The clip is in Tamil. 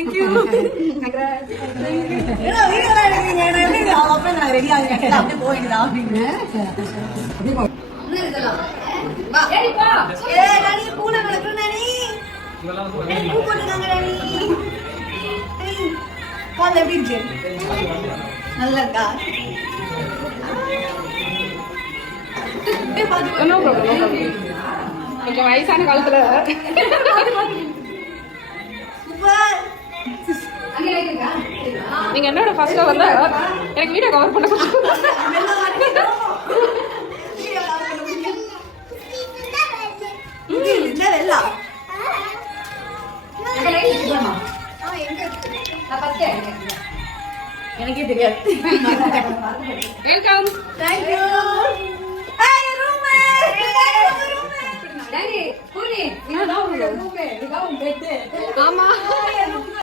Thank you. Congrats. Thank you. ஏன்னா வீடியோல எடுக்கீங்க. நான் எப்படி அப்ப நான் ரெடி ஆகிட்டேன். அப்படியே போயிடுதா அப்படிங்க. என்ன இதெல்லாம்? வா. ஏடி பா. ராணி பூனை வளர்க்கற ராணி. பூ போட்டுங்க ராணி. கால் எப்படி இருக்கு? நல்லா இருக்கா? No problem. கொஞ்சம் வயசான காலத்துல நீங்க என்னோட ஃபர்ஸ்ட்ல வரல எனக்கு வீடியோ கவர் பண்ண எனக்கே தெரியாது. வெல்கம். Thank you. ஆமா